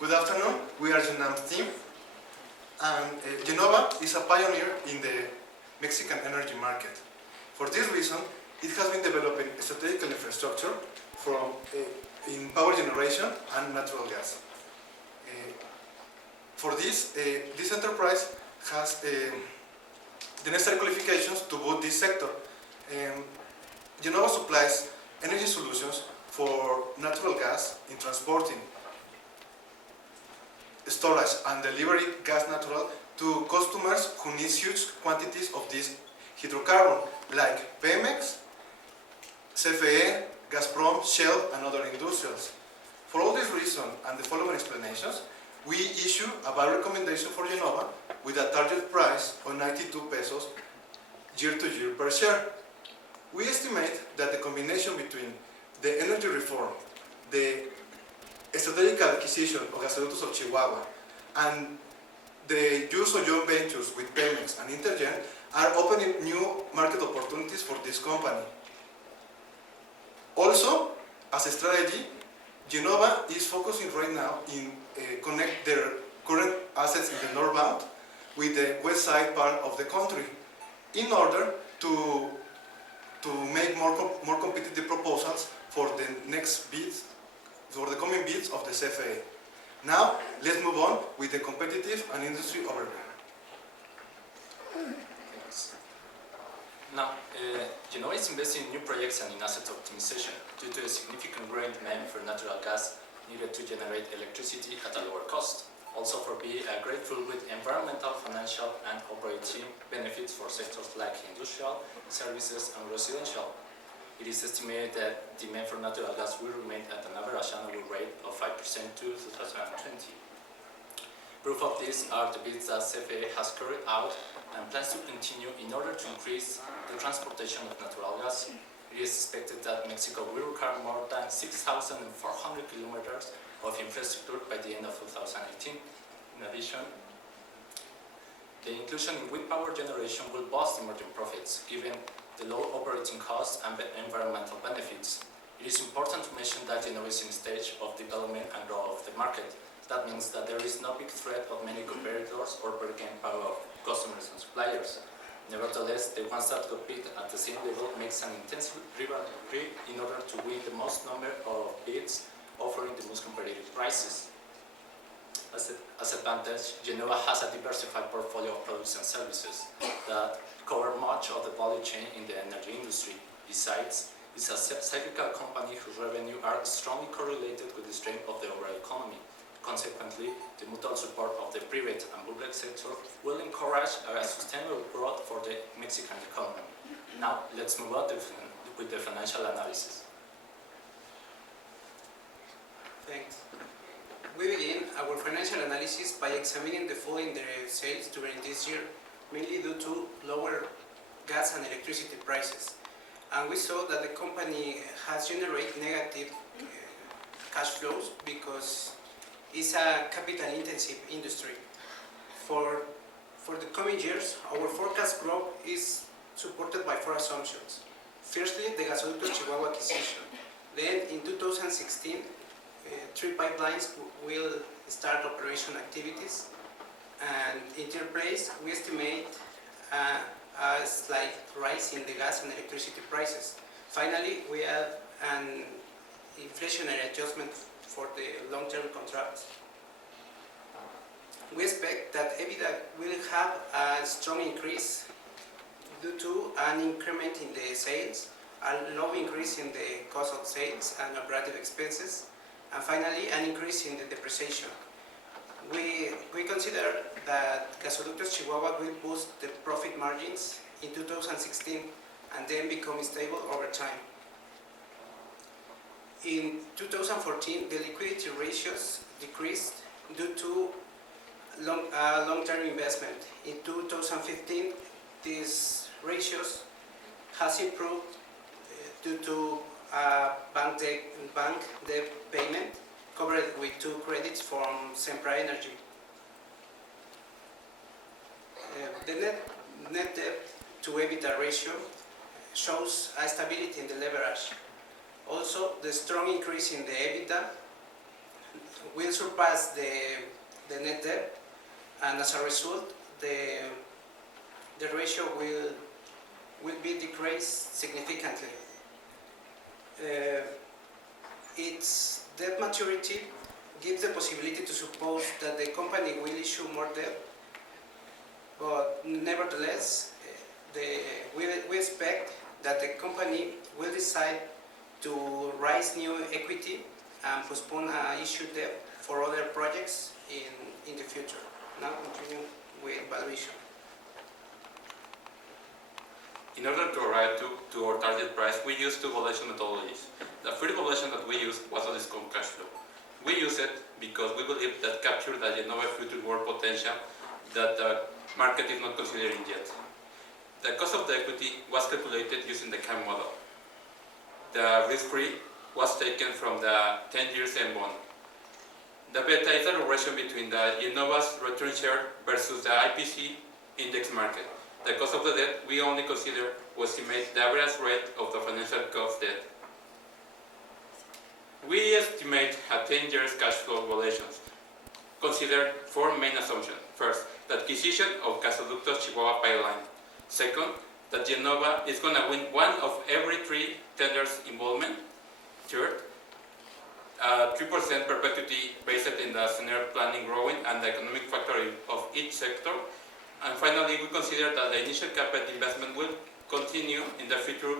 Good afternoon, we are UNAM's team, and Genova is a pioneer in the Mexican energy market. For this reason, it has been developing strategic infrastructure in power generation and natural gas. For this, this enterprise has the necessary qualifications to boot this sector. Genova supplies energy solutions for natural gas in transporting, storage and delivery gas natural to customers who need huge quantities of this hydrocarbon like Pemex, CFE, Gazprom, Shell and other industrials. For all this reason and the following explanations, we issue a buy recommendation for Genova with a target price of 92 pesos year to year per share. We estimate that the combination between the energy reform, the strategic acquisition of Gasoductos of Chihuahua, and the use of joint ventures with Pemex and Intergen are opening new market opportunities for this company. Also, as a strategy, Genova is focusing right now in connect their current assets in the northbound with the west side part of the country in order to make more competitive proposals for the next bids, for the coming bids of the CFE. Now, let's move on with the competitive and industry overview. Thanks. Now, Genova is investing in new projects and in asset optimization due to a significant growing demand for natural gas needed to generate electricity at a lower cost. Also for being grateful with environmental, financial and operating benefits for sectors like industrial, services and residential. It is estimated that demand for natural gas will remain at an average annual rate of 5% to 2020. Proof of this are the bids that CFE has carried out and plans to continue in order to increase the transportation of natural gas. It is expected that Mexico will require more than 6,400 kilometers of infrastructure by the end of 2018. In addition, the inclusion in wind power generation will boost emerging profits, given the low operating costs and environmental benefits. It is important to mention that Genova is in a stage of development and growth of the market. That means that there is no big threat of many competitors or bargaining power of customers and suppliers. Nevertheless, the ones that compete at the same level makes an intense rivalry in order to win the most number of bids offering the most competitive prices. As advantage, Genova has a diversified portfolio of products and services that cover much of the value chain in the energy industry. Besides, it's a cyclical company whose revenue are strongly correlated with the strength of the overall economy. Consequently, the mutual support of the private and public sector will encourage a sustainable growth for the Mexican economy. Now, let's move on with the financial analysis. Thanks. We begin our financial analysis by examining the fall in the sales during this year, mainly due to lower gas and electricity prices. And we saw that the company has generated negative cash flows because it's a capital-intensive industry. For the coming years, our forecast growth is supported by 4 assumptions. Firstly, the Gasoductos Chihuahua acquisition. Then, in 2016, 3 pipelines will start operation activities. And in third place, we estimate a slight rise in the gas and electricity prices. Finally, we have an inflationary adjustment for the long-term contracts. We expect that EBITDA will have a strong increase due to an increment in the sales, a low increase in the cost of sales and operative expenses, and finally an increase in the depreciation. We consider that Gasoductos Chihuahua will boost the profit margins in 2016 and then become stable over time. In 2014, the liquidity ratios decreased due to long-term investment. In 2015, these ratios has improved due to bank debt payment covered with 2 credits from Sempra Energy. The net debt to EBITDA ratio shows a stability in the leverage. Also, the strong increase in the EBITDA will surpass the net debt, and as a result, the ratio will be decreased significantly. Its debt maturity gives the possibility to suppose that the company will issue more debt, but nevertheless, we expect that the company will decide to raise new equity and postpone issued debt for other projects in the future. Now continue with valuation. In order to arrive to our target price, we used two valuation methodologies. The first valuation that we used was a discount cash flow. We use it because we believe that captures the Genova future world potential that the market is not considering yet. The cost of the equity was calculated using the CAM model. The risk-free was taken from the 10 years M bond. The beta is the relation between the Genova's return share versus the IPC index market. The cost of the debt we only consider to estimate the average rate of the financial cost debt. We estimate a 10 years cash flow valuations. Consider four main assumptions. First, the acquisition of Gasoductos Chihuahua pipeline. Second, that Genova is going to win one of every 3 tenders involvement. Third, 3% perpetuity based in the scenario planning growing and the economic factor of each sector. And finally, we consider that the initial capital investment will continue in the future,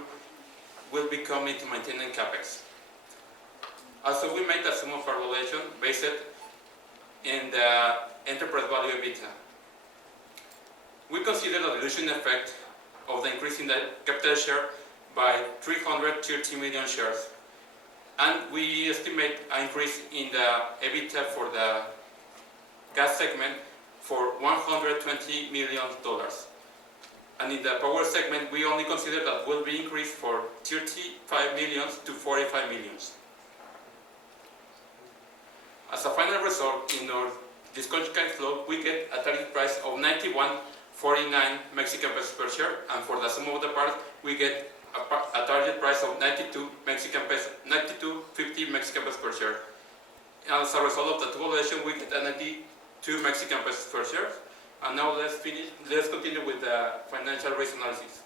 will become into maintaining capex. Also, we made a sum of our valuation based in the enterprise value EBITDA. We consider the dilution effect of the increase in the capital share by 330 million shares. And we estimate an increase in the EBITDA for the gas segment for $120 million. And in the power segment, we only consider that will be increased for 35 million to 45 million. As a final result, in our discount cash flow, we get a target price of 91.49 Mexican pesos per share, and for the sum of the parts, we get a target price of 92.50 Mexican pesos per share. And as a result of the valuation, we get a 92 Mexican pesos per share. And now let's continue with the financial risk analysis.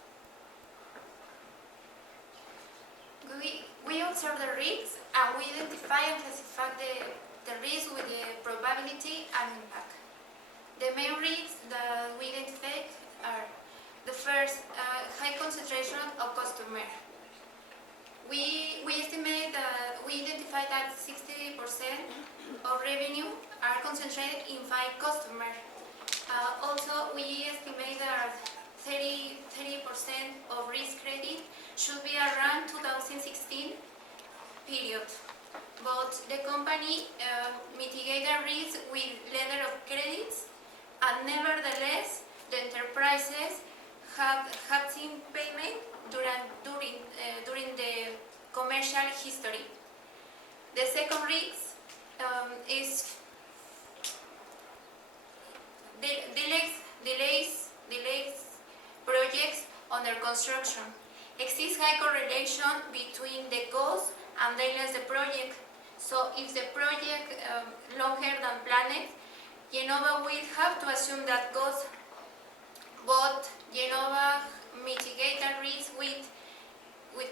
We observe the risks and we identify and classify the risk with the probability and impact. The main risks that we identify are the first, high concentration of customer. We estimate that we identify that 60% of revenue are concentrated in 5 customers. Also, we estimate that 30% of risk credit should be around 2016 period. But the company mitigate the risk with letter of credits, and nevertheless, the enterprises have seen payment during the commercial history. The second risk is delays projects under construction. Exists high correlation between the cost and delays the project. So if the project longer than planned, Genova will have to assume that cost, but Genova mitigate the risk with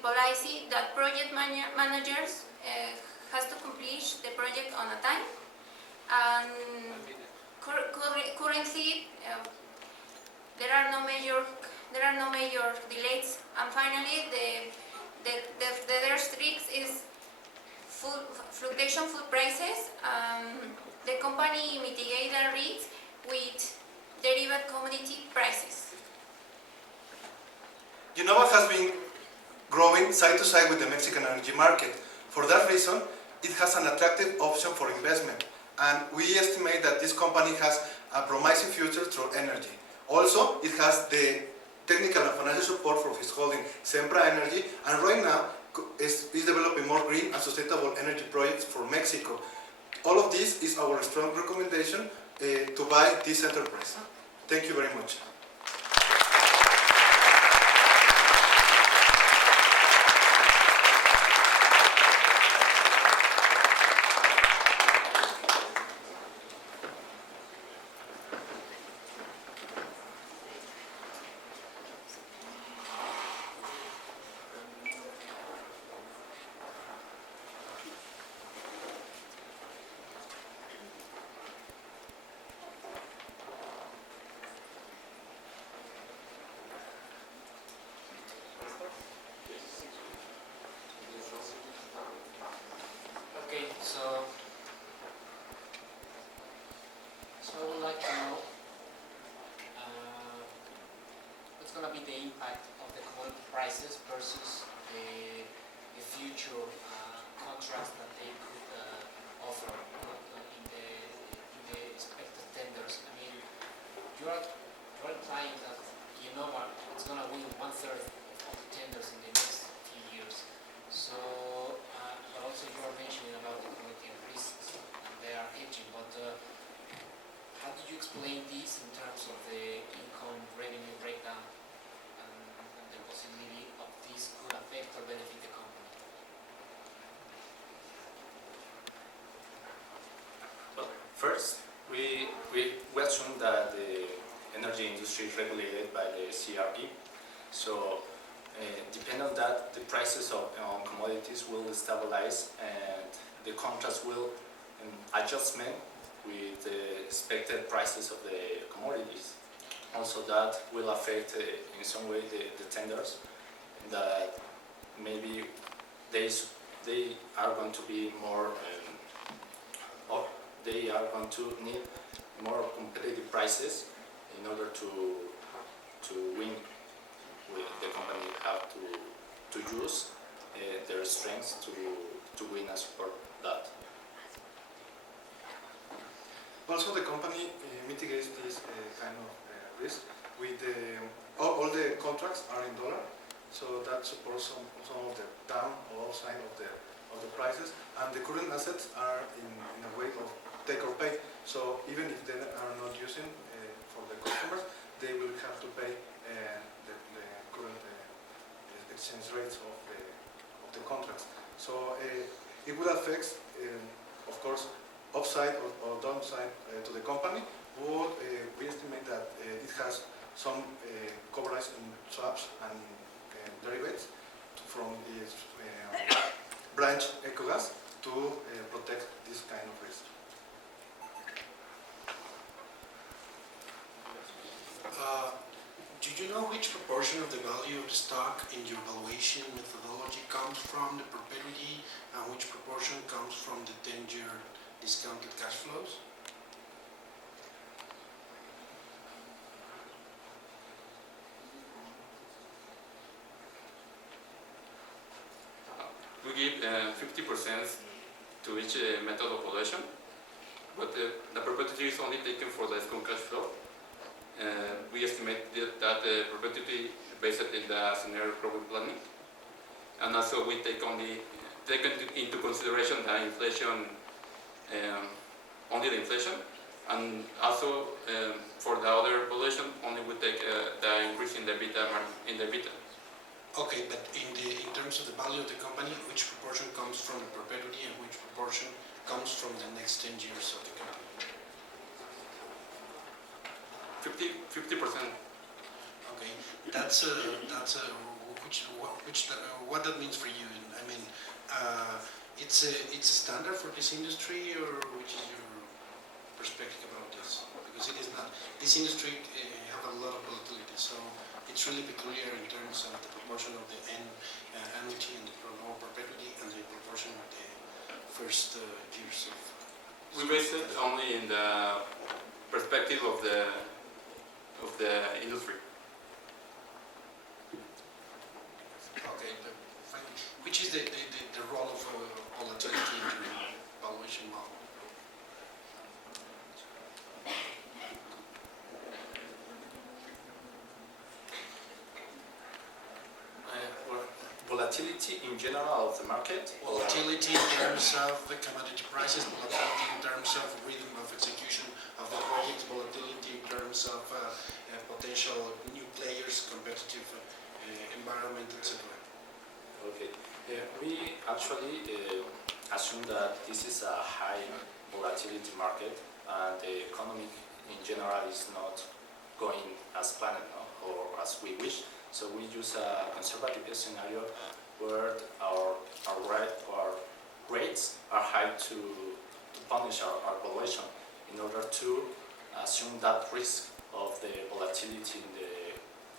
policy that project managers has to complete the project on a time. And currently, there are no major delays. And finally, the third risk is fluctuation food prices. The company mitigate the risk with derivative commodity prices. Genova has been growing side to side with the Mexican energy market. For that reason, it has an attractive option for investment, and we estimate that this company has a promising future through energy. Also, it has the technical and financial support from its holding Sempra Energy, and right now is developing more green and sustainable energy projects for Mexico. All of this is our strong recommendation to buy this enterprise. Thank you very much. prices versus the future contracts that they could offer in the expected tenders. I mean, you are implying that Innova is going to win 1/3 of the tenders in the next few years. So, but also you are mentioning about the quality of risks, and they are hedging. But how do you explain this in terms of the income revenue breakdown and the possibility of this could affect or benefit the company? Well, first, we assume that the energy industry is regulated by the CRP. So, depending on that, the prices of commodities will stabilize and the contracts will adjustment with the expected prices of the commodities. Also, that will affect in some way the tenders. That maybe they are going to be more, or they are going to need more competitive prices in order to win. The company have to use their strengths to win and support that. Also, the company mitigates this kind of risk with all the contracts are in dollar, so that supports some of the down or upside of the prices, and the current assets are in a way of take or pay. So even if they are not using for the customers, they will have to pay the current exchange rates of the contracts. So it will affect, of course, upside or downside to the company, but we estimate that it has some coverage in swaps and derivatives from its branch Ecogas to protect this kind of risk. Do you know which proportion of the value of the stock in your valuation methodology comes from the perpetuity and which proportion comes from the 10-year discounted cash flows? We give 50% to each method of valuation, but the perpetuity is only taken for the discounted cash flow. We estimate that the perpetuity based in the scenario problem planning, and also we take into consideration the inflation, only the inflation, and also for the other valuation only we take the increase in the beta. Okay, but in terms of the value of the company, which proportion comes from the perpetuity and which proportion comes from the next 10 years of the company? 50%. Okay, what that means for you? I mean, it's a standard for this industry, or which is your perspective about this? Because it is not. This industry have a lot of volatility, so it's really peculiar in terms of the proportion of the annuity and the perpetuity and the proportion of the first years of. We base it only in the perspective of the industry. Okay, but which is the role of volatility in your valuation model? Volatility in general of the market? Volatility in terms of the commodity prices, volatility in terms of rhythm of execution of the project, volatility in terms of potential new players, competitive environment, etc. Okay. We actually assume that this is a high volatility market and the economy in general is not going as planned, no? Or as we wish. So we use a conservative scenario where our rates are high to punish our valuation in order to assume that risk of the volatility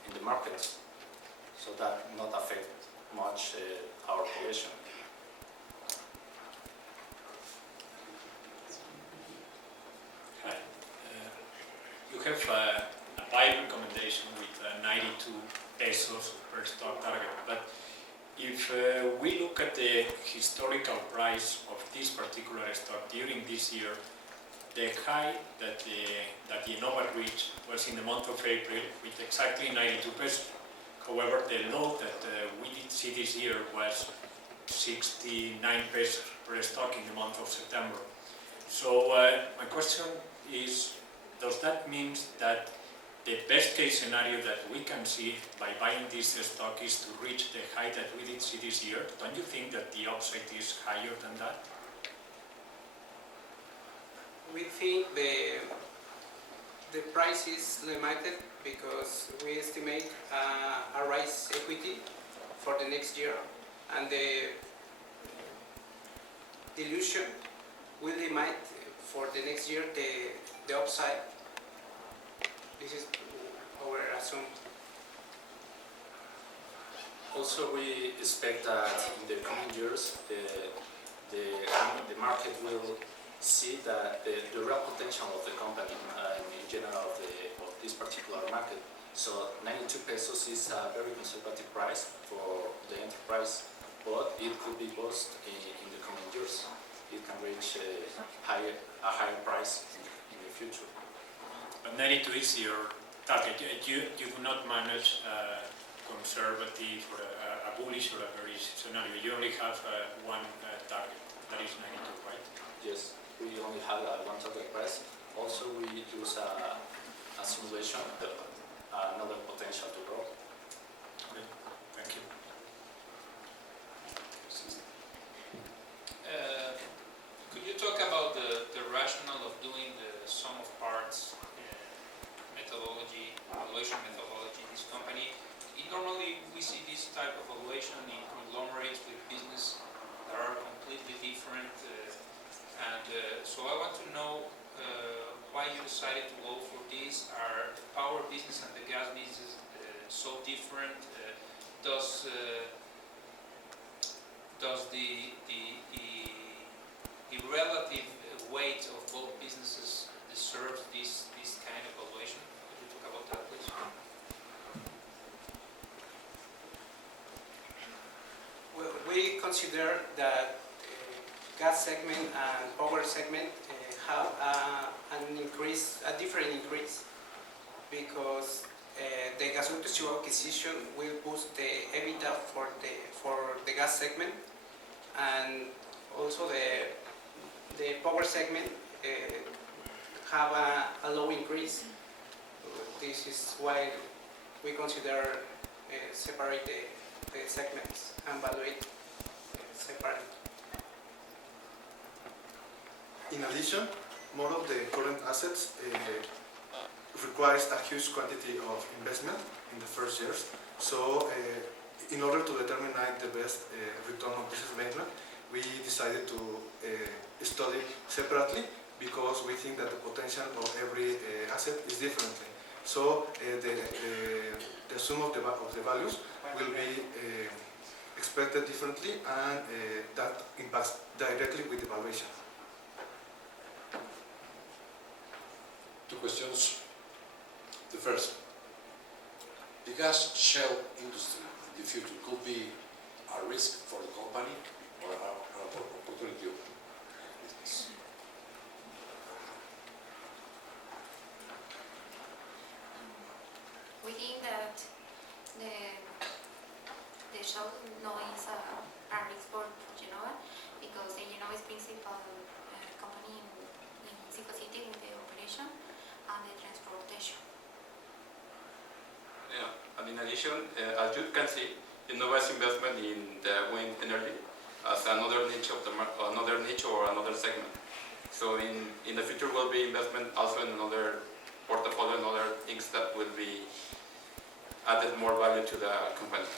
in the market, so that not affect much our valuation. Hi. You have a buy recommendation with 92 pesos per stock target. But if we look at the historical price of this particular stock during this year, the high that the Innova reached was in the month of April with exactly 92 pesos. However, the low that we did see this year was 69 pesos per stock in the month of September. So my question is, does that mean that the best case scenario that we can see by buying this stock is to reach the high that we did see this year? Don't you think that the upside is higher than that? We think the price is limited because we estimate a rise equity for the next year, and the dilution will limit for the next year the upside. This is our assumption. Also, we expect that in the coming years, the market will see that the real potential of the company in general of this particular market. So 92 pesos is a very conservative price for the enterprise, but it could be boosted in the coming years. It can reach a higher price in the future. But 92 is your target. You do not manage conservative or a bullish or a bearish scenario. You only have one target, that is 92, right? Yes, we only have one target price. Also, we use a simulation of another potential to grow. Okay, thank you. Could you talk about the rationale of doing the sum of parts methodology, valuation methodology in this company? Normally, we see this type of valuation in conglomerates with business that are completely different. So I want to know why you decided to go for this. Are the power business and the gas business so different? Does the relative weight of both businesses deserve this kind of valuation? Could you talk about that, please? Well, we consider that gas segment and power segment have a different increase, because the gasoducto Chihuahua acquisition will boost the EBITDA for the gas segment, and also the power segment have a low increase. This is why we consider separate the segments and evaluate separately. In addition, more of the current assets requires a huge quantity of investment in the first years. So, in order to determine the best return on this investment, we decided to study separately, because we think that the potential of every asset is differently. So, the sum of the values will be expected differently, and that impacts directly with the valuation. Two questions. The first, the gas shell industry in the future could be a risk for the company or an opportunity of business? We think that the shell no is a risk for Genova, because the Genova is principal company in Mexico City with the operation and the transportation. Yeah, and in addition, as you can see, Innova's investment in the wind energy as another niche of another niche or another segment. So in the future will be investment also in another portfolio and other things that will be added more value to the company.